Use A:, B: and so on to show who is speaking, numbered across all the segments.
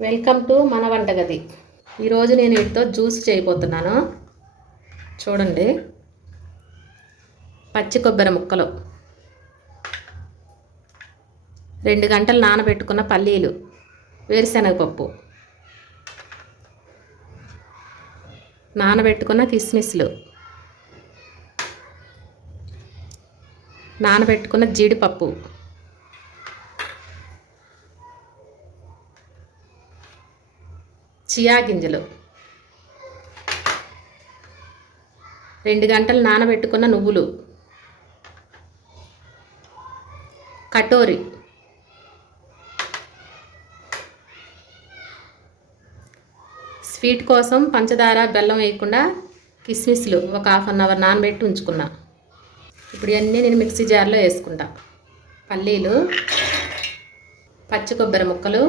A: Welcome to మన వంటగది. ఈరోజు నేను వీటితో జ్యూస్ చేయబోతున్నాను. చూడండి. పచ్చి కొబ్బరి ముక్కలు. రెండు గంటలు నానబెట్టుకున్న పల్లీలు వేరుశనగపప్పు. నానబెట్టుకున్న కిస్మిస్లు. నానబెట్టుకున్న జీడిపప్పు. చియా గింజలు రెండు గంటలు నానబెట్టుకున్న నువ్వులు. కటోరి. స్వీట్ కోసం పంచదార బెల్లం వేయకుండా కిస్మిస్లు ఒక హాఫ్ అన్ అవర్ నానబెట్టి ఉంచుకున్నా. ఇప్పుడు ఇవన్నీ నేను మిక్సీ జార్లో వేసుకుంటా. పల్లీలు పచ్చి కొబ్బరి ముక్కలు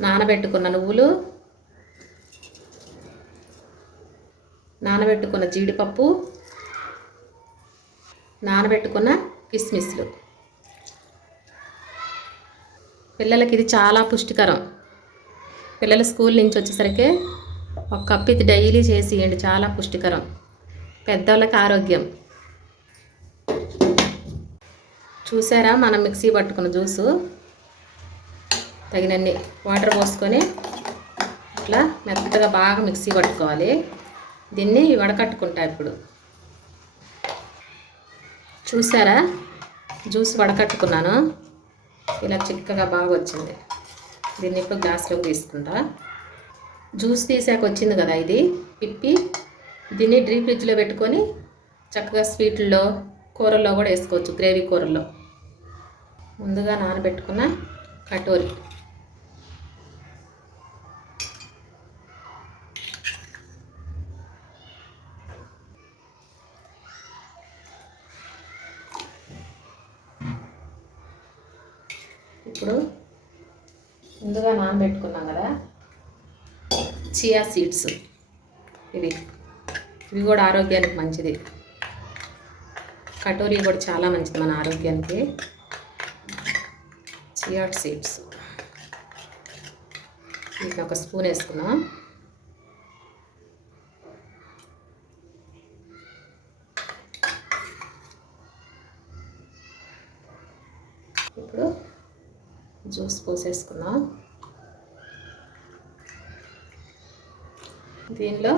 A: నానబెట్టుకున్న నువ్వులు నానబెట్టుకున్న జీడిపప్పు నానబెట్టుకున్న కిస్మిస్లు. పిల్లలకి ఇది చాలా పుష్టికరం. పిల్లలు స్కూల్ నుంచి వచ్చేసరికి ఒక కప్పు ఇది డైలీ చేసి ఇవ్వండి చాలా పుష్టికరం. పెద్దవాళ్ళకి ఆరోగ్యం. చూసారా మనం మిక్సీ పట్టుకున్న జ్యూసు? తగినన్ని వాటర్ పోసుకొని ఇట్లా మెత్తగా బాగా మిక్సీ పట్టుకోవాలి. దీన్ని వడకట్టుకుంటా ఇప్పుడు. చూసారా? జ్యూస్ వడకట్టుకున్నాను. ఇలా చిక్కగా బాగా వచ్చింది. దీన్ని ఇప్పుడు గ్లాస్లోకి తీసుకుంటా. జ్యూస్ తీసాక వచ్చింది కదా ఇది. పిప్పి దీన్ని డ్రీ ఫ్రిడ్జ్లో పెట్టుకొని చక్కగా స్వీట్లో కూరల్లో కూడా వేసుకోవచ్చు. గ్రేవీ కూరల్లో. ముందుగా నానబెట్టుకున్న కటోరి. ఇప్పుడు ముందుగా నానబెట్టుకున్నాం కదా. Chia seeds. ఇవి ఇవి కూడా ఆరోగ్యానికి మంచిది. కటోరీ కూడా చాలా మంచిది మన ఆరోగ్యానికి. Chia seeds. వీటిని ఒక స్పూన్ వేసుకున్నాం ఇప్పుడు జ్యూస్ పోసేసుకున్నాం దీనిలో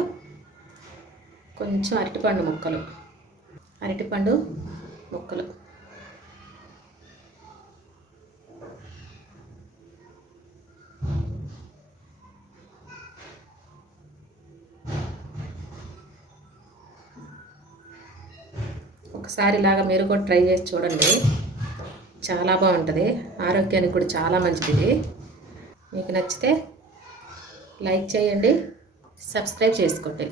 A: కొంచెం అరటిపండు ముక్కలు అరటిపండు ముక్కలు. ఒకసారి ఇలాగ మీరు కూడా ట్రై చేసి చూడండి. చాలా బాగుంటుంది. ఆరోగ్యానికి కూడా చాలా మంచిది ఇది మీకు నచ్చితే లైక్ చేయండి సబ్స్క్రైబ్ చేసుకోండి.